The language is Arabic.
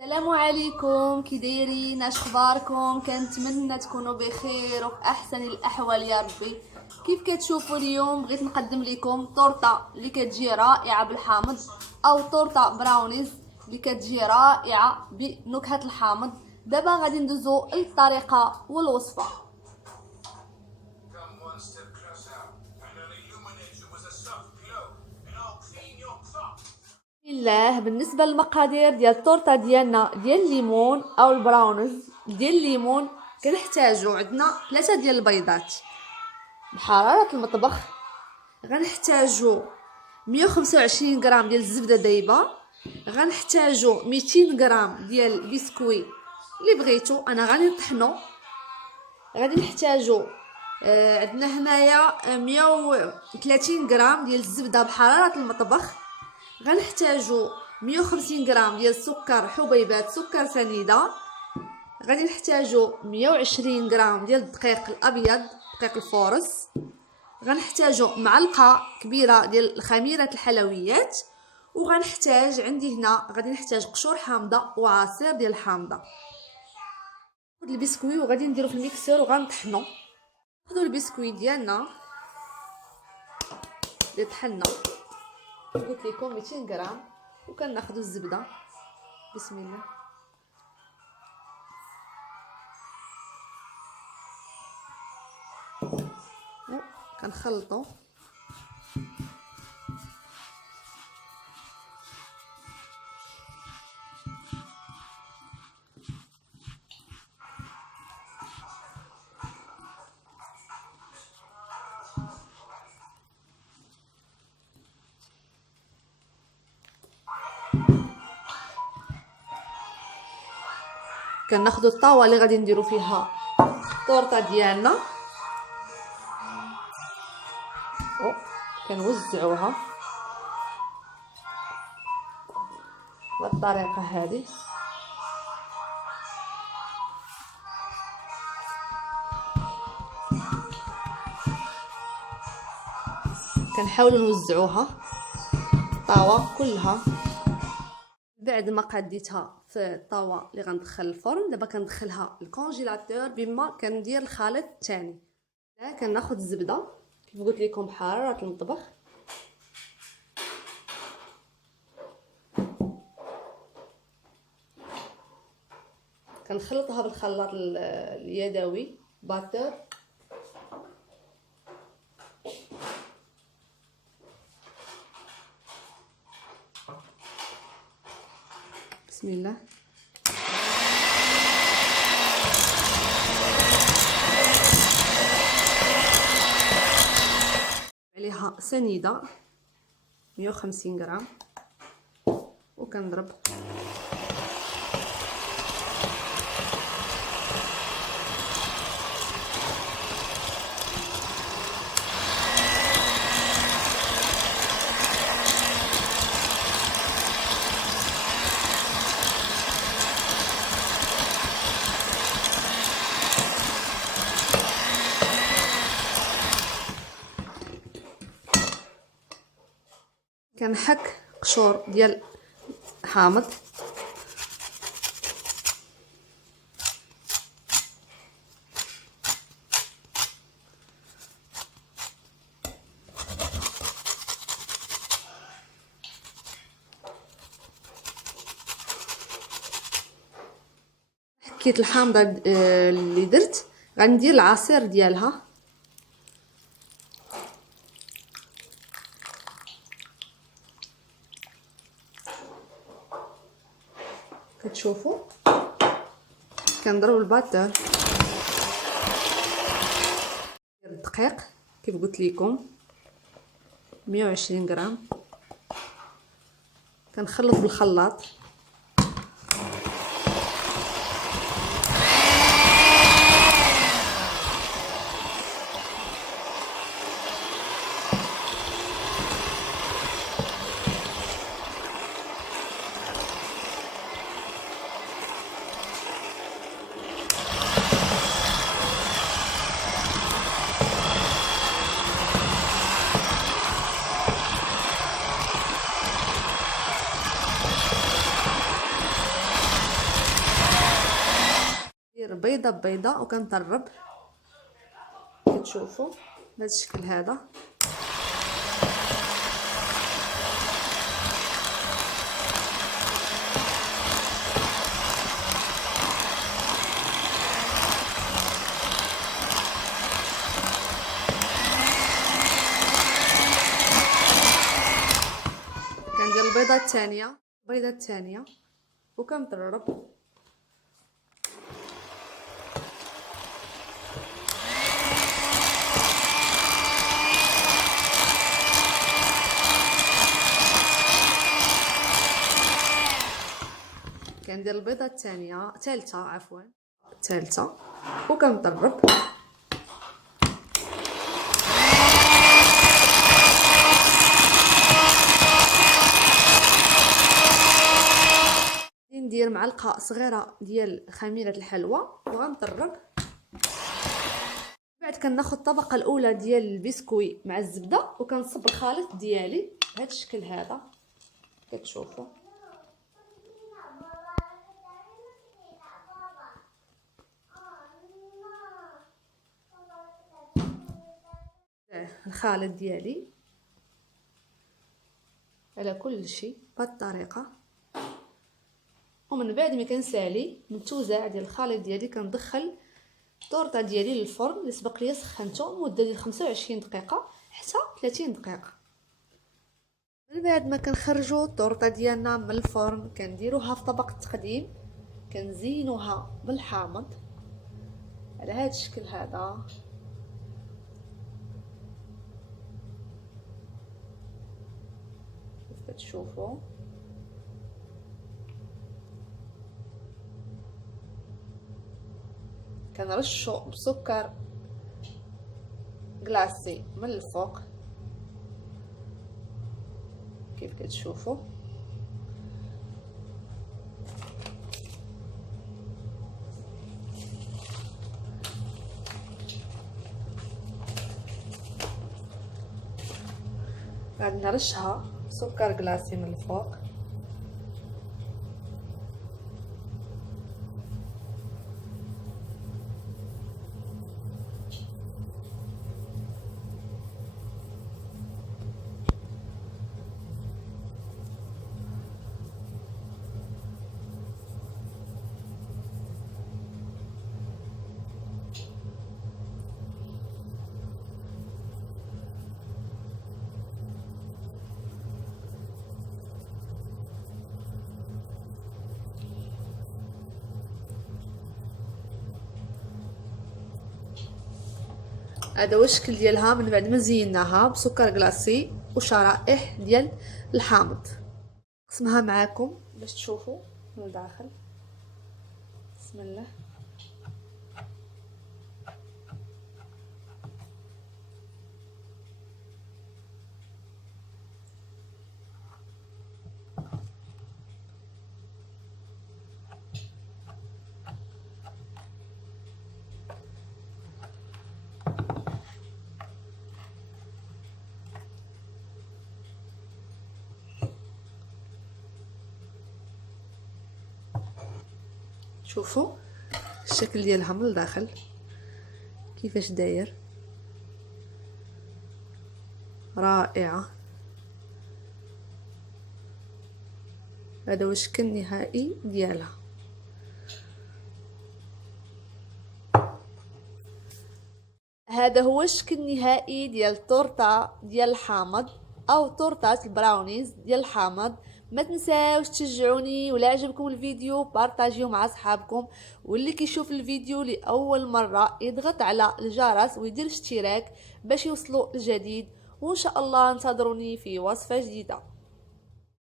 السلام عليكم، كي دايرين؟ اش اخباركم؟ كنتمنى تكونوا بخير وفي احسن الاحوال يا ربي. كيف كتشوفوا اليوم بغيت نقدم لكم طورطه اللي كتجي رائعه بالحامض، او طورطه براونيز اللي كتجي رائعه بنكهه الحامض. دابا غادي ندوزو للطريقه والوصفه. Come one step closer, and I'll illuminate you with a soft glow, and I'll clean your crop. بسم الله. بالنسبه للمقادير ديال الطورطه ديالنا ديال الليمون او البراونيز ديال الليمون، كنحتاجو عندنا 3 ديال البيضات بحراره المطبخ. غنحتاجو 125 غرام ديال الزبده دايبه. غنحتاجو 200 غرام ديال البسكوي اللي بغيتو، انا غادي نطحنو. غادي نحتاجو عندنا هنايا 130 غرام ديال الزبده بحراره المطبخ. غنحتاجو 150 غرام ديال السكر حبيبات سكر سنيده. غادي نحتاجو 120 غرام ديال الدقيق الابيض دقيق الفورس. غنحتاجو معلقه كبيره ديال خميره الحلويات. وغنحتاج عندي هنا غادي نحتاج قشور حامضه وعصير ديال الحامضه. ناخذ البسكوي وغادي نديرو في الميكسور وغنطحنو. ناخذ البسكوي ديالنا اللي طحنا، قلت لكم 200 غرام، وكناخذوا الزبده. بسم الله. كنخلطوا. كناخذوا الطاوه اللي غادي نديرو فيها الطورطه ديالنا، كنوزعوها بالطريقه هذه. كنحاولوا نوزعوها الطاوه كلها. بعد ما قديتها في الطاوه اللي غندخل الفرن، دابا كندخلها الكونجيلاتور بما كندير الخليط الثاني. كناخذ الزبده كيف قلت لكم بحراره المطبخ. كنخلطها بالخلاط اليدوي باتر. بسم الله. عليها سنيده 150 غرام، وكنضرب. كنحك قشور ديال حامض. حكيت الحامضه اللي درت، غندير العصير ديالها. كتشوفوا كنضرب الباتر. الدقيق كيف قلت لكم 120 غرام. كنخلط بالخلاط. بيضه ببيضه وكنطرب كتشوفوا بهذا الشكل هذا. كندير البيضه الثانيه وكنطرب. كندير البيضه الثالثه وكنطرب. ندير معلقه صغيره ديال خميره الحلوى وغنطرب. بعد كناخذ الطبقه الاولى ديال البسكوي مع الزبده وكنصب الخليط ديالي بهذا الشكل هذا كتشوفوا. الخليط ديالي على كل شيء بهذه الطريقه. ومن بعد ما كنسالي من التوزيع ديال الخليط ديالي كندخل الطورطه ديالي للفرن اللي سبق لي سخنته مده ديال 25 دقيقه حتى 30 دقيقه. من بعد ما كنخرجوا الطورطه ديالنا من الفرن كنديروها في طبق التقديم، كنزينوها بالحامض على هذا الشكل هذا. كيف كتشوفوا كنرشو بسكر كلاصي من الفوق كيف كتشوفوا. بعد نرشها سكر كلاصي من الفوق. هذا هو الشكل ديالها من بعد ما زيناها بسكر كلاصي وشرائح ديال الحامض. نقسمها معاكم باش تشوفوا من الداخل. بسم الله. شوفوا الشكل ديالها من الداخل كيفاش داير، رائعه. هذا هو الشكل النهائي ديالها. هذا هو الشكل النهائي ديال التورته ديال الحامض او تورته البراونيز ديال الحامض. ما تنساوش تشجعوني، ولا عجبكم الفيديو بارطاجيوه مع اصحابكم، واللي كيشوف الفيديو لاول مره يضغط على الجرس ويدير اشتراك باش يوصلوا الجديد. وان شاء الله انتظروني في وصفه جديده.